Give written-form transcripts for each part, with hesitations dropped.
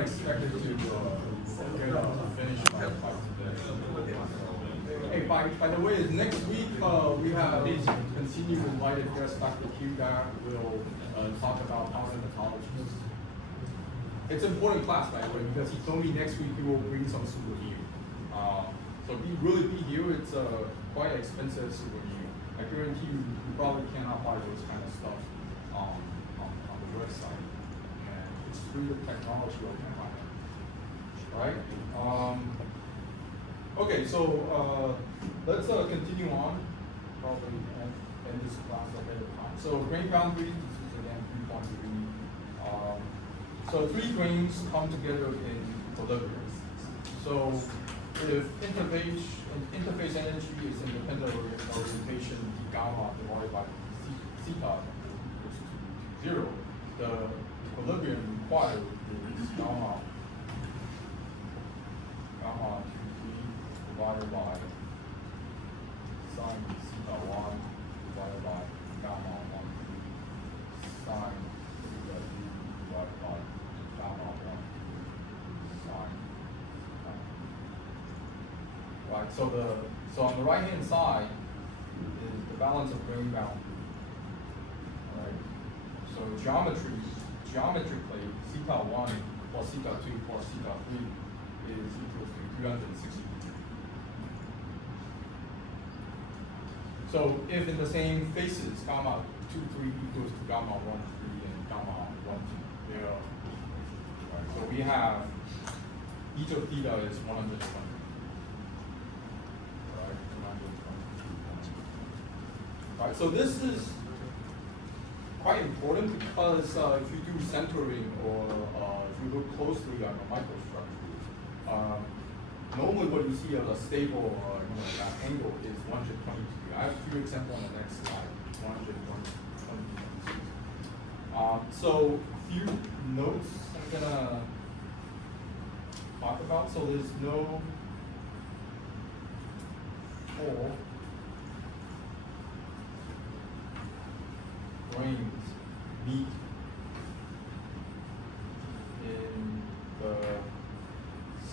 don't expect it to finish by today. Hey, by the way, next week we have continued invited guest Dr. Q that will talk about paleontology. It's an important class, by the way, because he told me next week he will bring some souvenir. So really be here. It's quite expensive souvenir. I guarantee you probably cannot buy those kind of stuff on the website. And it's free with technology you can buy it. Right? Okay, so let's continue on. Probably end this class ahead of time. So grain boundaries, this is again 3.3. So three grains come together in equilibrium. So if interface energy is independent of orientation d gamma divided by theta equals to 0, the equilibrium required is gamma 2 divided by sine theta 1 divided by gamma 1 sine theta 2 divided by gamma 1 sine. Right, so on the right hand side is the balance of grain boundary. Right. So geometrically, theta 1 plus theta 2 plus theta 3 is equal to 360. So if in the same faces, gamma 2, 3 equals to gamma 1, 3, and gamma 1, 2, they are, right. So we have each of theta is 120. Right, so this is quite important because if you do centering or if you look closely on the microstructures, normally what you see as a stable that angle is 120 degrees. I have a few examples on the next slide. 120 degrees. So a few notes I'm gonna talk about. So there's no four grains meet in the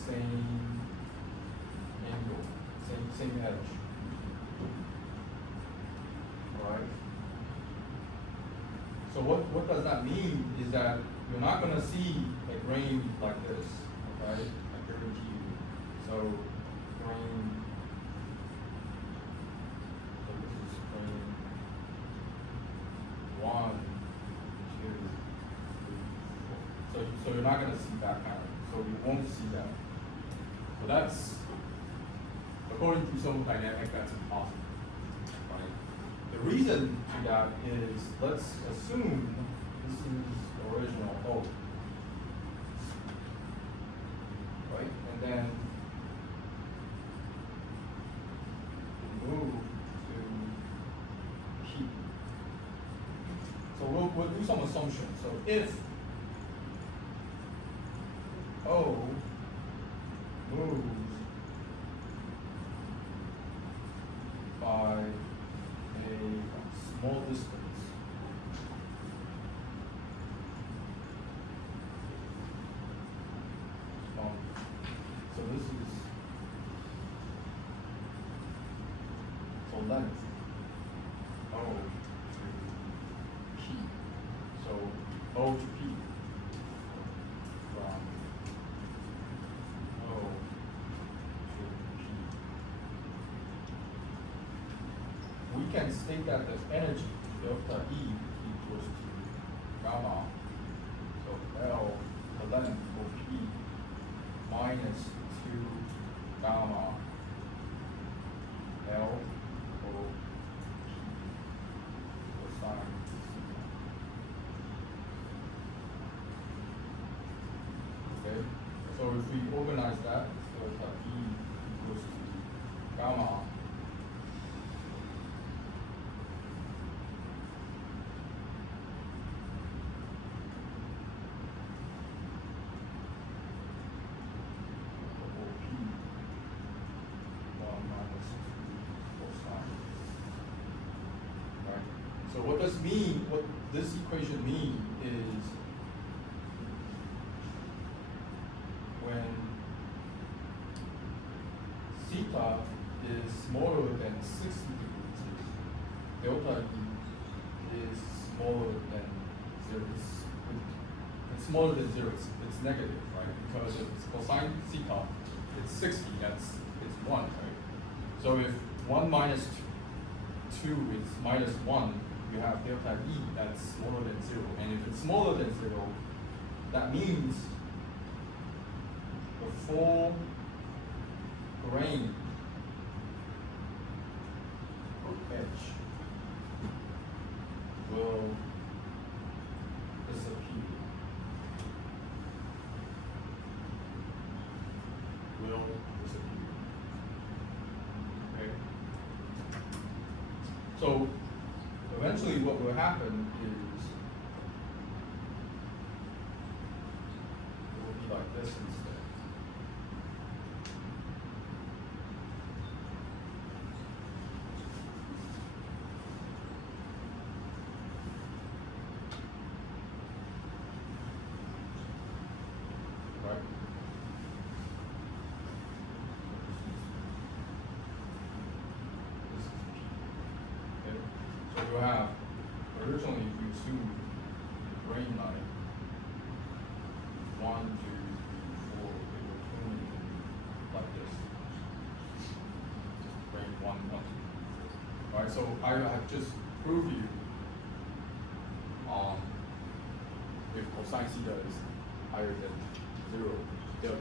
same angle, same edge. Right? So what does that mean is that you're not going to see a grain like this, okay? I guarantee you. So grain, so this is grain 1, 2, 3, 4. So you're not going to see that kind of, so you won't see that. So that's, according to thermodynamics, that's impossible. Right? The reason to that is, let's assume this is the original O. Right? And then move to P. So we'll do some assumptions. So if O moves by a small distance, so this is, so length O to P. So O to P from O to P. We can state that the energy delta E equals to gamma, so L, the length for P, minus 2 gamma L for P cosine theta. Okay, so if we organize that, delta E equals to gamma So what does mean, what this equation means is smaller than 60 degrees, delta E is smaller than 0. It's smaller than 0. It's negative, right? Because if it's cosine theta, it's 60. It's 1, right? So if 1 minus 2 is minus 1, you have delta E that's smaller than 0. And if it's smaller than 0, that means the full grain edge will disappear. Okay? So eventually what will happen is it will be like this instead. Right? This is P. Okay? So you have originally if you assume the grain line 1, 2, 3, 4, it will turn like this. Grain 1, 1, 2. Right? So I have just proved you if cosine theta is higher than 0 delta E.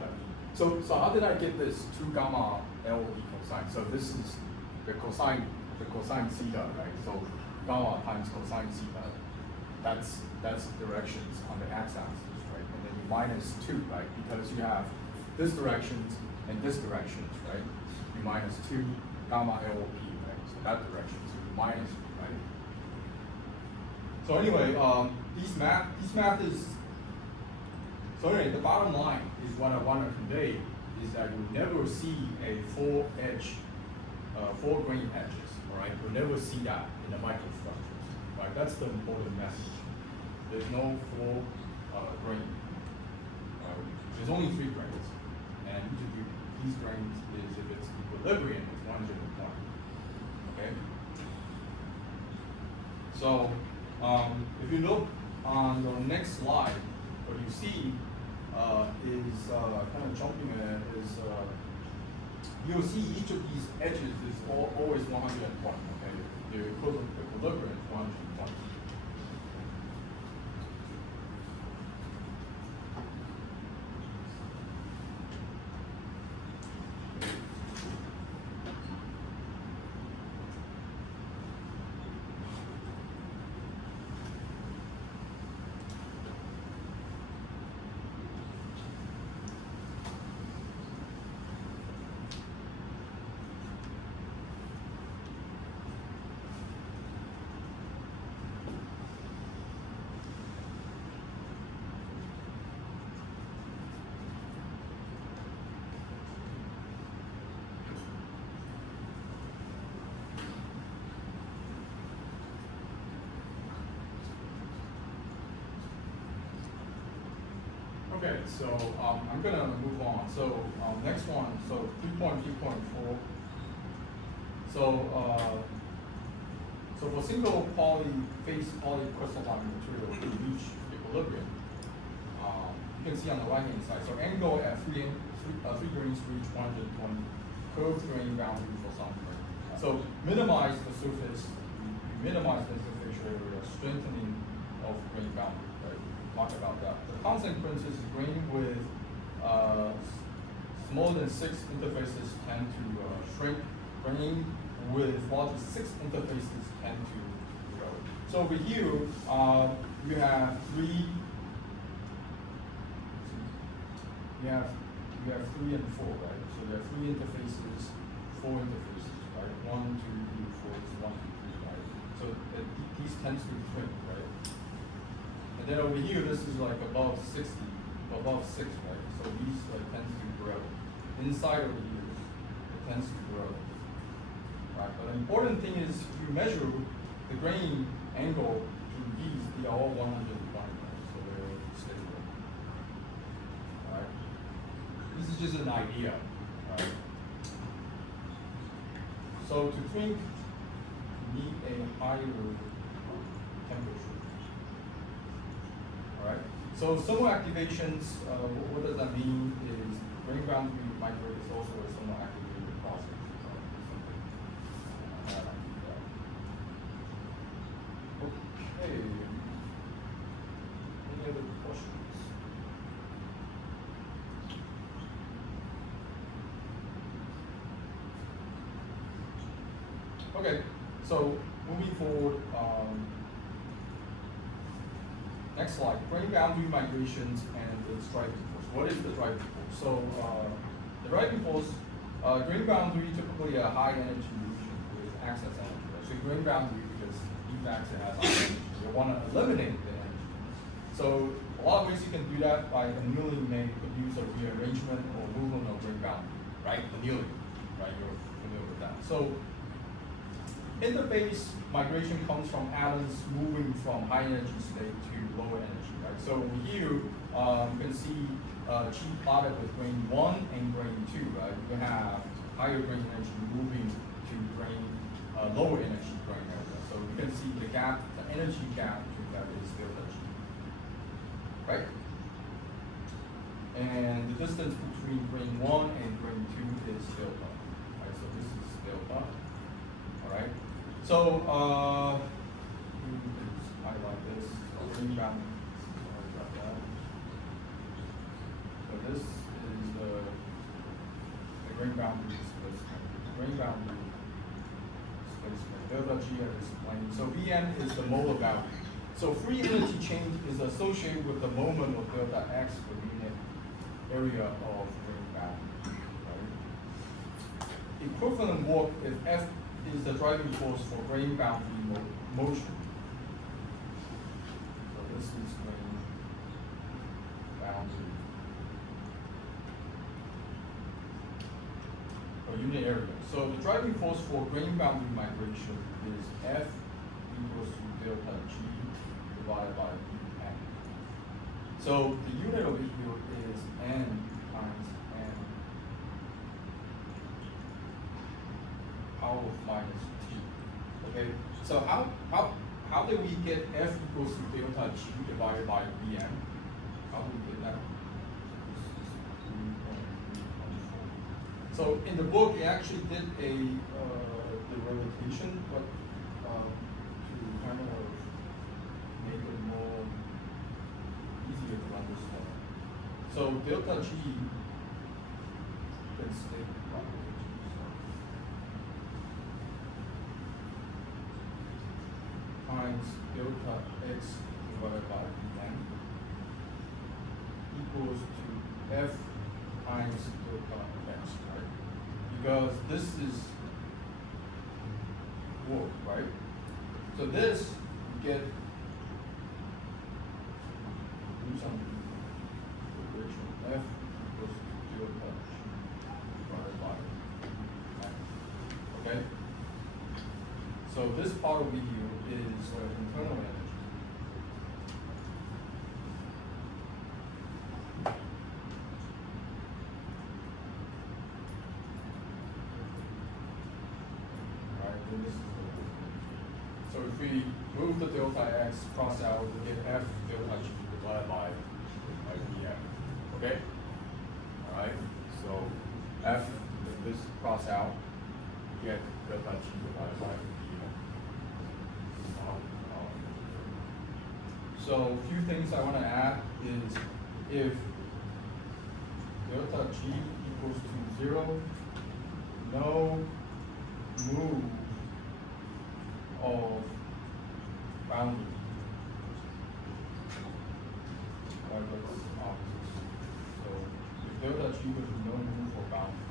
So how did I get this 2 gamma LE cosine? So this is the cosine theta, right? So gamma times cosine theta, that's directions on the x-axis, right? And then you minus 2, right? Because you have this directions and this directions, right? You minus 2 gamma LP, right? So that direction, so you minus, right? So anyway, this math is, so anyway, the bottom line is what I want to convey is that you never see a four grain edges, all right? You'll never see that in the microstructures, right? That's the important message. There's no four grain. There's only 3 grains, and each of these grains is, if it's equilibrium, it's 101. Okay. So if you look on the next slide, what you see is kind of jumping at is you'll see each of these edges is always 101. Okay, the equilibrium is 101. Okay, so I'm gonna move on. So next one, so 3.3.4. So for single phase polycrystalline material to reach equilibrium, you can see on the right hand side. So angle at 3 grains reach 120, curved grain boundary for some grain. So minimize the surface, minimize the surface area, strengthening of grain boundary. Right? Talk about that. The consequence is grain with smaller than 6 interfaces tend to shrink. Grain with larger 6 interfaces tend to grow. So over here, you have 3. You have 3 and 4, right? So there are 3 interfaces, 4 interfaces, right? 1, 2, 3, 4 is 1, 2, 3, right? So these tends to shrink, right? And then over here, this is like above 60, above 6, right? So these tends to grow. Inside over here, it tends to grow. Right? But the important thing is you measure the grain angle to these, they are all 120, right? So they're stable. Right? This is just an idea. Right? So to drink, you need a higher temperature. All right. So thermal activations, what does that mean? Is grain boundary microwave is also a thermal activated process. Okay. Any other questions? Okay, so moving forward, next slide, grain boundary migrations and its driving force. What is the driving force? So the driving force, grain boundary typically a high energy region with excess energy. Right? So grain boundary, because defects it has high energy, you want to eliminate the energy. So a lot of ways you can do that by annealing may produce a rearrangement or movement of grain boundary, right? Annealing, right? You're familiar with that. So interface migration comes from atoms moving from high energy state to lower energy, right? So here you can see G plotted with grain 1 and grain 2, right? You have higher grain energy moving to grain lower energy grain area. So you can see the gap, the energy gap between that is delta G, right? And the distance between grain 1 and grain 2 is delta, right? So this is delta, all right? So, let's highlight this. So grain boundary. Sorry about that. So this is the grain boundary displacement. Grain boundary displacement. Delta G as explained. So Vm is the molar value. So free energy change is associated with the moment of delta X per unit area of grain boundary. Right? Equivalent work if F is the driving force for grain boundary motion. So this is grain boundary or unit area. So the driving force for grain boundary migration is F equals to delta G divided by N. So the unit of it here is N times N power of minus T. Okay, so how did we get F equals to delta G divided by Vm? How do we get that? So in the book, it actually did a derivation, but to kind of make it more easier to understand. So delta G can stay times delta X divided by Vn equals to F times delta X, right? Because this is work, right? So this you get do some integration. F equals to delta G divided by N. Okay? So this part over here is internal energy. So if we move the delta x cross out, we get F delta G divided by Vm. Okay? Alright? So F, if this cross out, we get delta G divided by Vm. So a few things I want to add is if delta G equals to 0, no move of boundary. Or that's opposite. So if delta G equals to no move for boundary.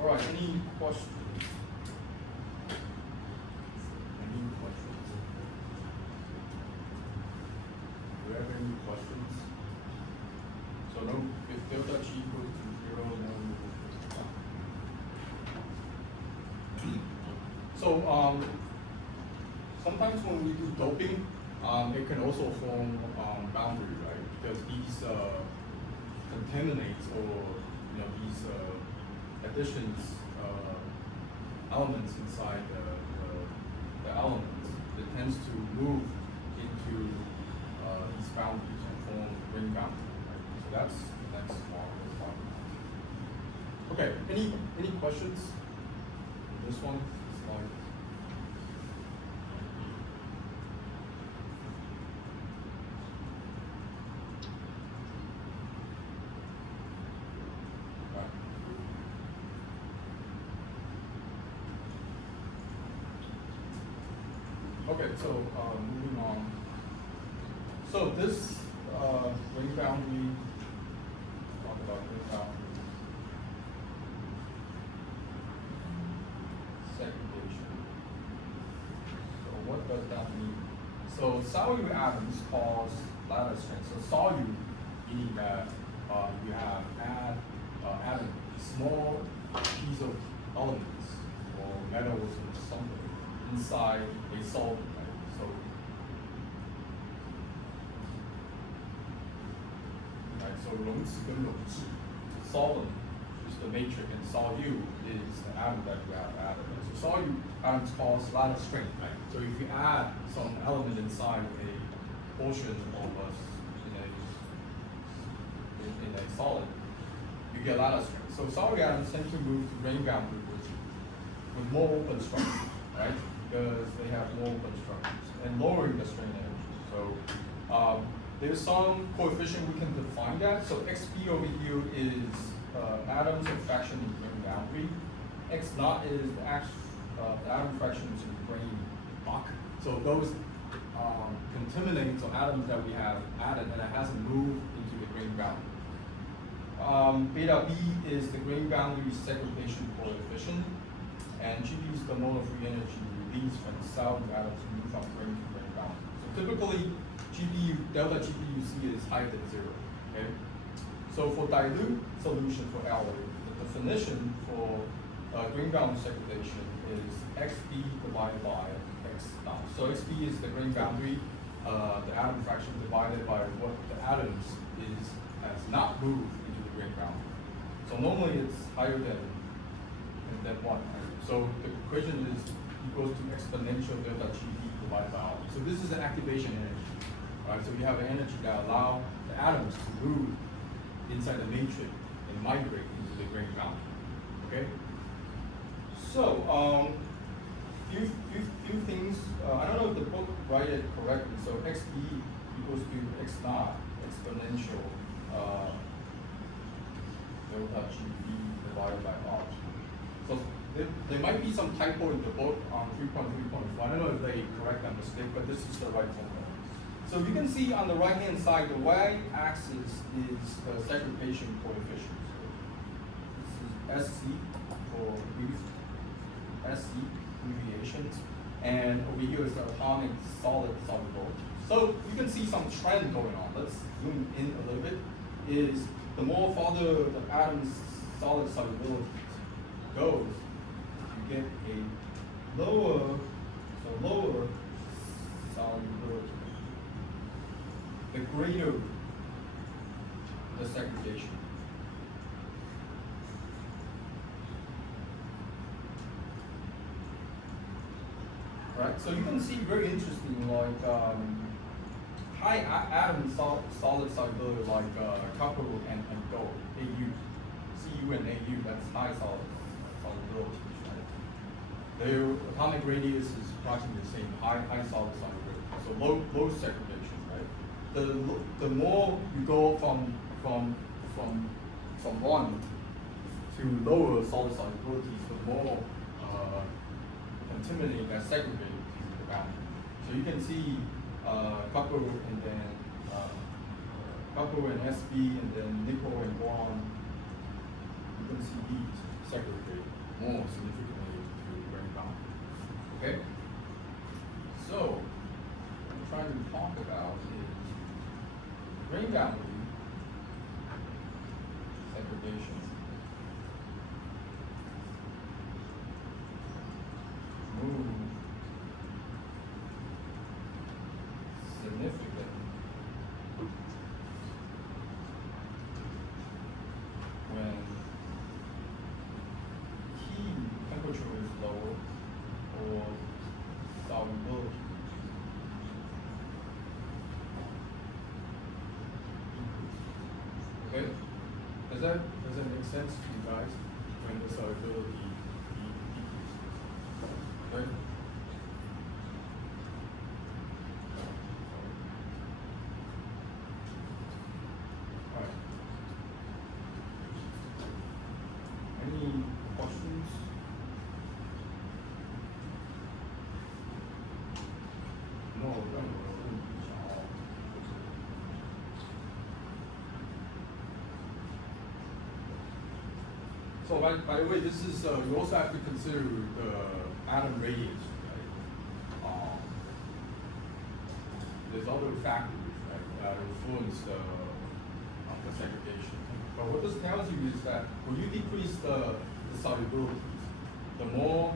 Alright, any questions? Any questions? Do you have any questions? So no, if delta G equals to 0, no move. So sometimes when we do doping, it can also form boundary, right? Because these contaminants or these additions elements inside the elements, it tends to move into these boundaries and form ring boundary. Right? So that's the next part we'll talk about. Okay, any questions? This one slide. Okay, so moving on. So this ring boundary, talk about ring boundary segregation. So what does that mean? So solute atoms cause lattice strength. So solute meaning that you have atom, small piece of elements or metals or something inside a solid, right? So 溶质跟溶质 solid is the matrix and solute is the atom that you have added. So solute atoms cause lattice strength, right? So if you add some element inside a portion of us in a solid, you get lattice strength. So solute atoms tend to move to ring boundary with more open structures, right? Because they have more open structures and lowering the strain energy. So there's some coefficient we can define that. So XP over here is atoms of fraction in ring boundary. X naught is the atom fractions in ring lock. So those contaminants or atoms that we have added and it hasn't moved into the ring boundary. Beta B is the ring boundary segregation coefficient, and GP is the molar free energy released from the cell atoms move from ring to ring boundary. So typically, delta GPUC is higher than 0. Okay. So for dilute solution for alloy, the definition for ring boundary segregation is XB divided by X naught. So XB is the ring boundary, the atom fraction divided by what the atoms has not moved into the ring boundary. So normally it's higher than 1. Right? So the equation is equals to exponential delta GP divided by R. So this is an activation energy. Right, so you have an energy that allows the atoms to move inside the matrix and migrate into the ring boundary. Okay. So few things. I don't know if the book write it correctly. So XP equals to X naught exponential delta GP divided by R. So there might be some typo in the book on 3.3.4. I don't know if they correct that mistake, but this is the right formula. So you can see on the right-hand side, the y-axis is the segregation coefficient. So this is SC for SC abbreviations, and over here is the atomic solid solubility. So you can see some trend going on. Let's zoom in a little bit. Is the more farther the atom's solid solubility goes, you get a lower solubility. The greater the segregation. Right, so you can see very interesting, like high atom solid solubility, like copper and gold, Au, Cu and Au, that's high solid solubility. Right? Their atomic radius is approximately the same, high solid solubility, so low segregation. The more you go from 1 to lower solid solubilities, the more contaminating that segregated to the boundary. So you can see copper and then copper and Sb and then nickel and boron. You can see these segregate more significantly to the ring boundary. Okay. So what I'm trying to talk about is ring boundary segregation. Move significant when that make sense to you guys when the solubility decreases? Okay? Alright. Any questions? No, So by the way, this is you also have to consider the atom radius, right? There's other factors, right, that influence the segregation. But what this tells you is that when you decrease the solubilities, the more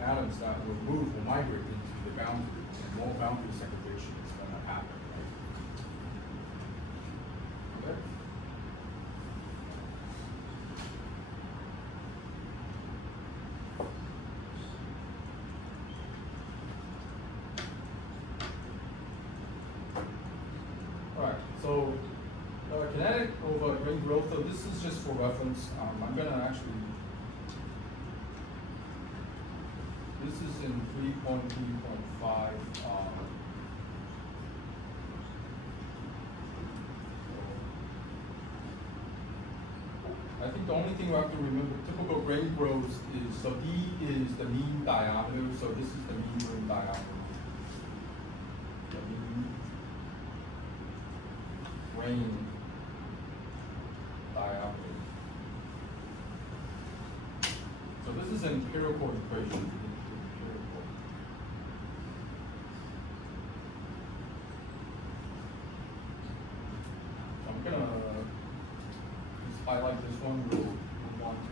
atoms that will move will migrate into the boundary, and more boundary segregation is going to happen, right? Okay. So kinetic over grain growth, so this is just for reference. I'm gonna actually, this is in 3.3.5. I think the only thing we have to remember, typical grain growth is, so D is the mean diameter, so this is the mean grain diameter. The mean grain diameter. So this is an empirical equation. So I'm gonna just highlight this one. We'll move on to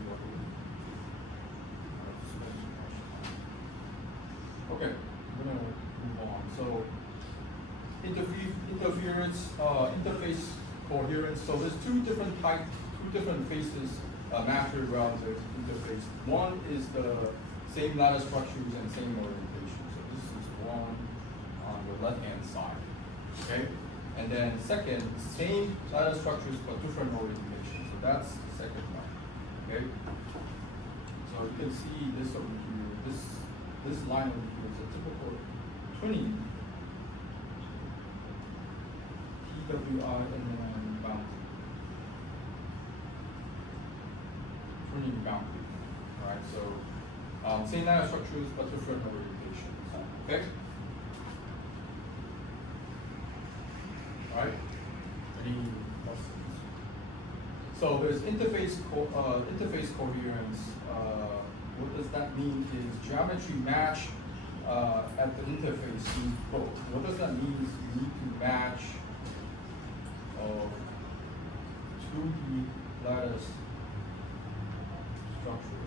okay, I'm gonna move on. So interference, interface coherence. So there's two different phases mapped around the interface. One is the same lattice structures and same orientation. So this is one on the left-hand side, okay? And then second, same lattice structures but different orientation. So that's the second one, okay? So you can see this over here. This line over here is a typical twinning. PWI and then boundary. Twinning boundary. Alright, so same lattice structures but different orientations. Okay? Alright? Any questions? So there's interface coherence. What does that mean is geometry match at the interface in both. What does that mean is you need to match 2D lattice structure.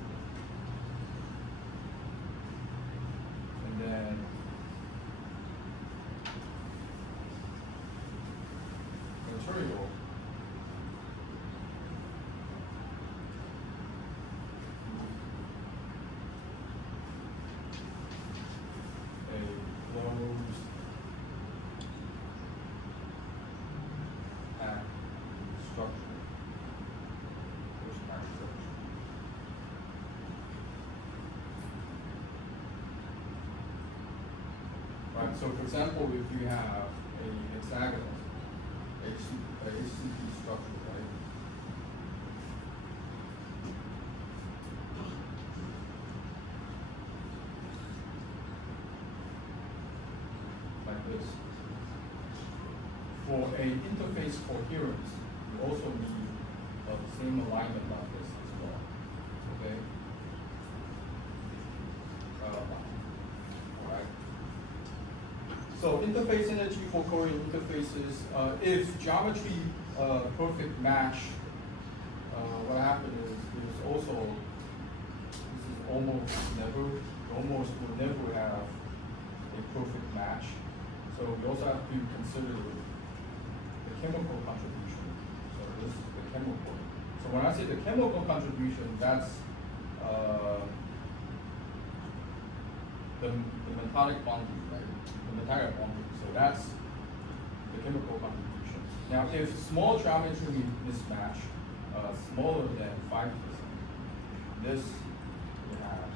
And then material. A closed packed structure. Closed packed structure. Right, so for example, if you have a hexagonal HCP structure, right? Like this. For a interface coherence, you also need the same alignment like this as well. Okay? Alright. So interface energy for coherent interfaces, if geometry perfect match, what happens is there's also, this is almost will never have a perfect match. So we also have to consider the chemical contribution. So this is the chemical. So when I say the chemical contribution, that's the metallic bonding, right? The metallic bonding. So that's the chemical contribution. Now, if small geometry mismatch, smaller than 5%, this you have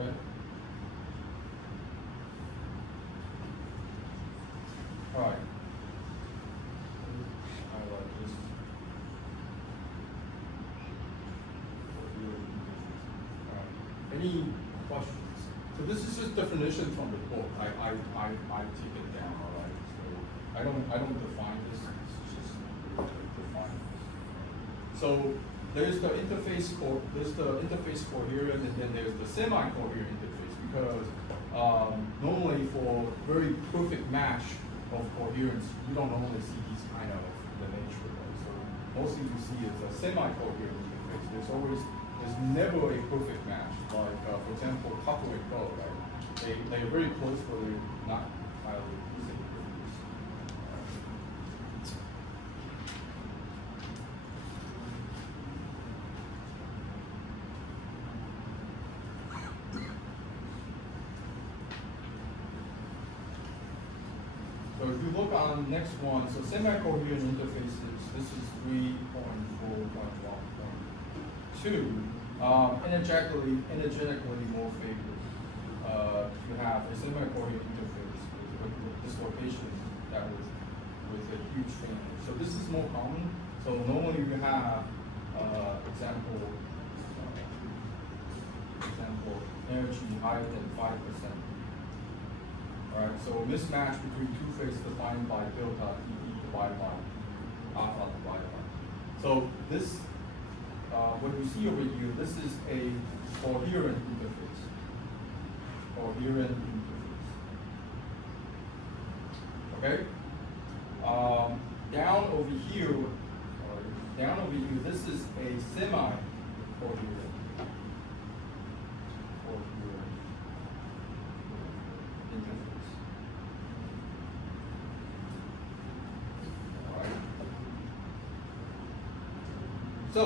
okay. All right. Highlight this. All right. Any questions? So this is just definition from the book. I take it down. All right. So I don't define this. It's just define this. So there's the interface coherent, and then there's the semi-coherent interface, because normally for very perfect match of coherence, you don't normally see these kind of the nature, right? So mostly you see it's a semi-coherent interface. There's never a perfect match. Like for example, couple and go, right? They're very close, but they're not highly synchronous. So if you look on next one, so semi-coherent interfaces, this is 3.4.1.2. Energetically more favored. You have a semi-coherent interface with dislocation that with a huge family. So this is more common. So normally you have example energy higher than 5%. Alright, so mismatch between two phases defined by delta EE divided by alpha divided by. So this, what you see over here, this is a coherent interface. Coherent interface. Okay? Down over here, this is a semi-coherent. Interface. All right. So,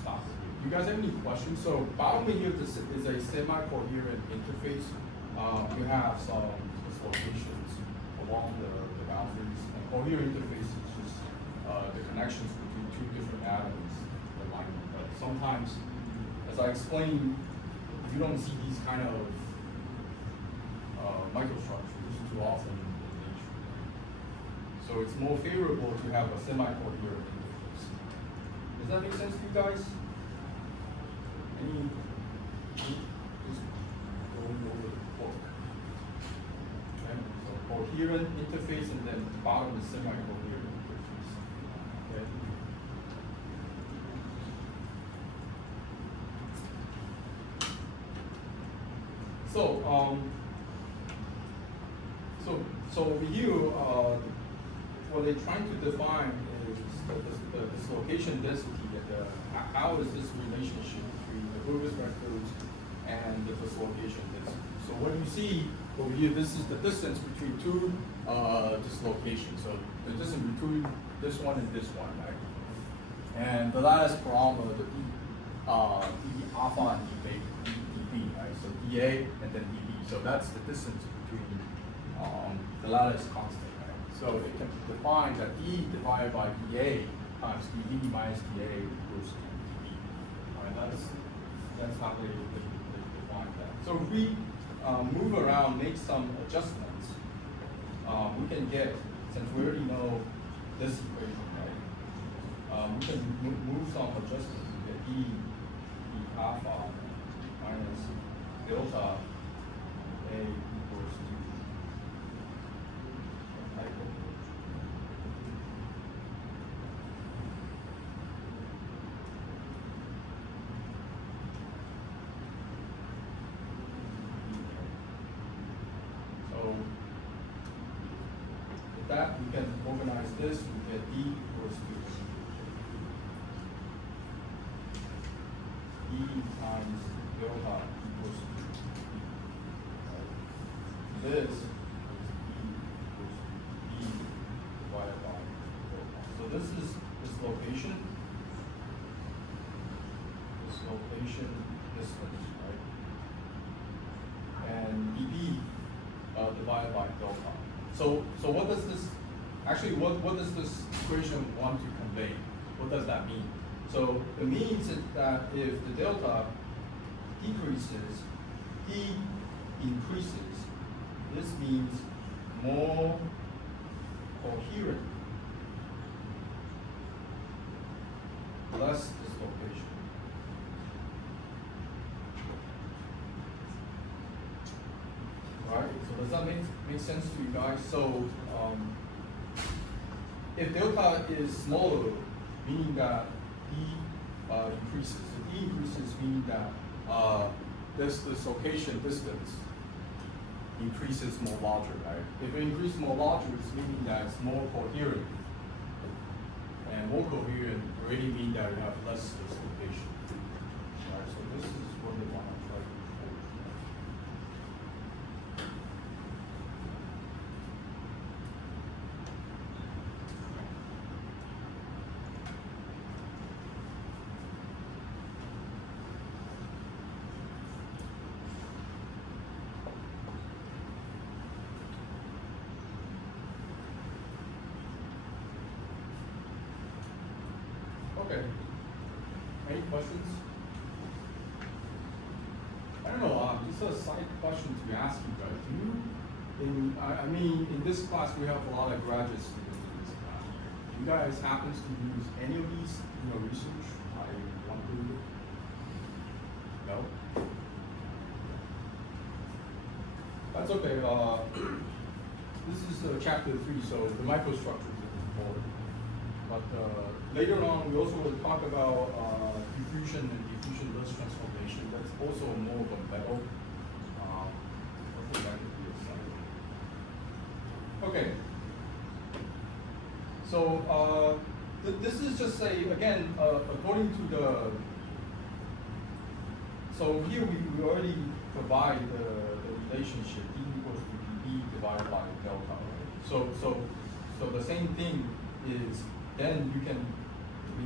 stop. You guys have any questions? So, bottom here this is a semi-coherent interface. You have some dislocations along the boundaries. And coherent interface is just the connections between two different atoms. But sometimes, as I explained, you don't see these kind of microstructures too often in nature. So it's more favorable to have a semi-coherent interface. Does that make sense to you guys? Just going over the book. Okay? So coherent interface, and then the bottom is semi-coherent interface. Okay? So over here, what they're trying to define is the dislocation density, and how is this relationship between the Hurwitz vectors and the dislocation density. So what you see over here, this is the distance between two dislocations. So the distance between this one and this one, right? And the lattice parameter, the D alpha and dB, right? So dA and then dB. So that's the distance between the lattice constant, right? So it can define that D divided by dA times dB minus dA equals to dB. All right, that's how they define that. So if we move around, make some adjustments, we can get, since we already know this equation, right? We can move some adjustments to get E alpha minus delta A equals to that, we can organize this, we get E equals to E times delta equals to this is B divided by delta. So this is this location distance, right? And dB divided by delta. So what does this, actually what does this equation want to convey? What does that mean? So it means that if the delta decreases, D increases, this means more coherent, less dislocation. Right? So does that make sense to you guys? So if delta is smaller, meaning that D increases. If D increases, meaning that this dislocation distance increases more larger, right? If it increases more larger, it's meaning that it's more coherent. And more coherent already mean that you have less dislocation. Right? So this is what we want to try to report. Okay. Any questions? I don't know. Just a side question to ask you guys. Do you, I mean, in this class we have a lot of graduate students in this class. Do you guys happen to use any of these in your research? I want to. No. That's okay. This is chapter 3, so the microstructure is important. But later on, we also will talk about diffusion and diffusion-less transformation. That's also more of a metal. I think that could be a side. Okay. So this is just again, according to the. So here we already provide the relationship D equals to dB divided by delta. Right? So the same thing is. Then you can,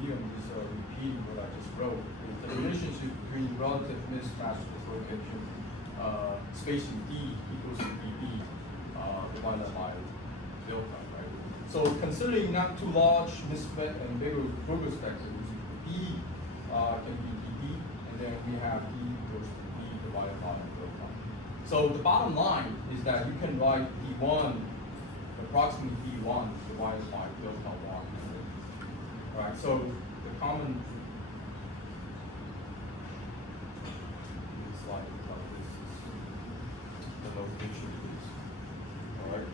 here I'm just repeating what I just wrote. The relationship between relative mismatch dislocation, spacing D equals to dB divided by delta, right? So considering not too large misfit and bigger Brugger spectrums, B can be dB, and then we have D equals to B divided by delta. So the bottom line is that you can write D1, approximately D1 divided by delta 1. Right, so the common slide is the location is. All right.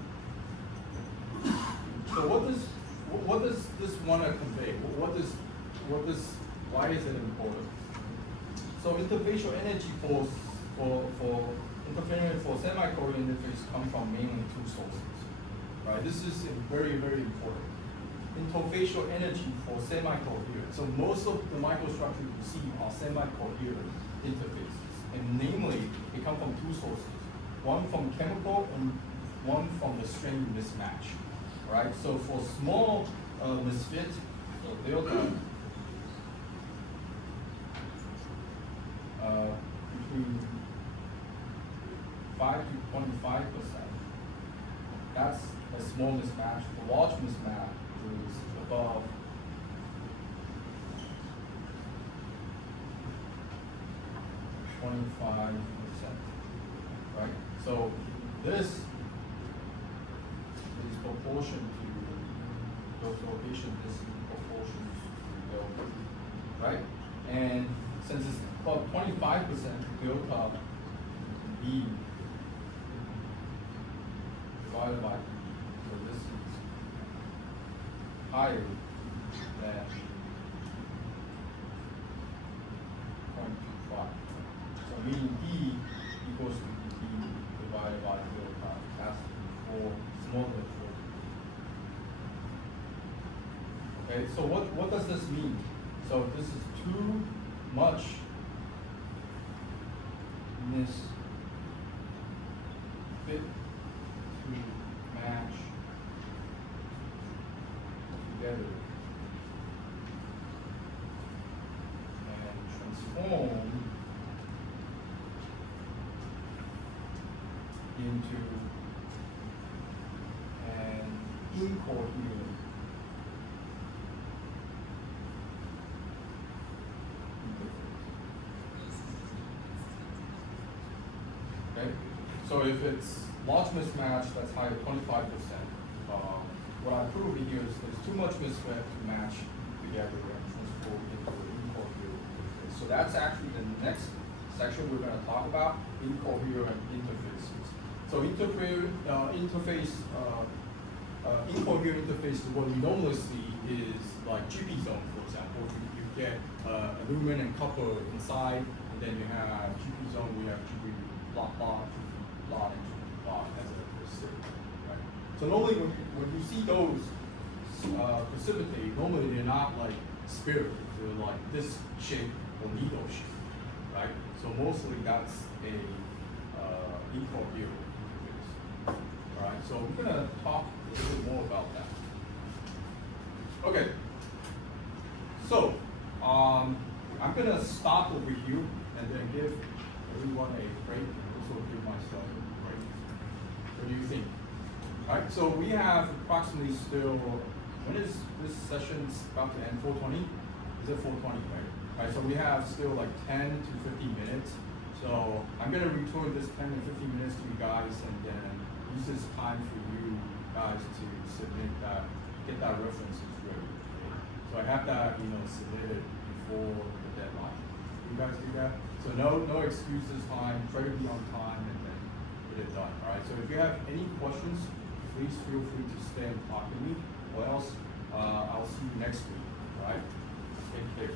So what does this want to convey? Why is it important? So interfacial energy for interference for semi-coherent interface come from mainly two sources. Right, this is very, very important. Interfacial energy for semi-coherent. So most of the microstructure you see are semi-coherent interfaces. And namely, they come from two sources. One from chemical and one from the strain mismatch. Right? So for small misfit, so delta between 5 to 25%. That's a small mismatch. The large mismatch is above 25%, right? So this is proportion to those location, this is proportion to delta, right? And since it's about 25% delta B divided by, so this is higher than 0.25. So meaning D equals to D divided by delta has to be 4, smaller than 4. Okay, so what does this mean? So this is too much misfit into an incoherent okay? So if it's large mismatch, that's higher 25%. What I prove here is there's too much mismatch to match together and transform into an incoherent interface. So that's actually the next section we're going to talk about, incoherent interfaces. So incoherent interface, what we normally see is like GP zone, for example. You get aluminum and copper inside, and then you have GP zone, we have GP block, GP block, and GP block as a precipitate, right? So normally when you see those precipitate, normally they're not like spherical, they're like this shape or needle shape, right? So mostly that's a incoherent interface. All right, so we're gonna talk a little bit more about that. Okay, so I'm gonna stop over here and then give everyone a break, and also give myself a break. What do you think? All right, so we have approximately still, when is this session about to end? 4:20? Is it 4:20, right? All right, so we have still like 10 to 15 minutes. So I'm gonna return this 10 to 15 minutes to you guys, and then use this time for you guys to submit that, get that references ready. So I have that, submitted before the deadline. You guys do that? So no excuses time, try to be on time and then get it done, all right? So if you have any questions, please feel free to stay and talk to me, or else I'll see you next week, all right? Take care.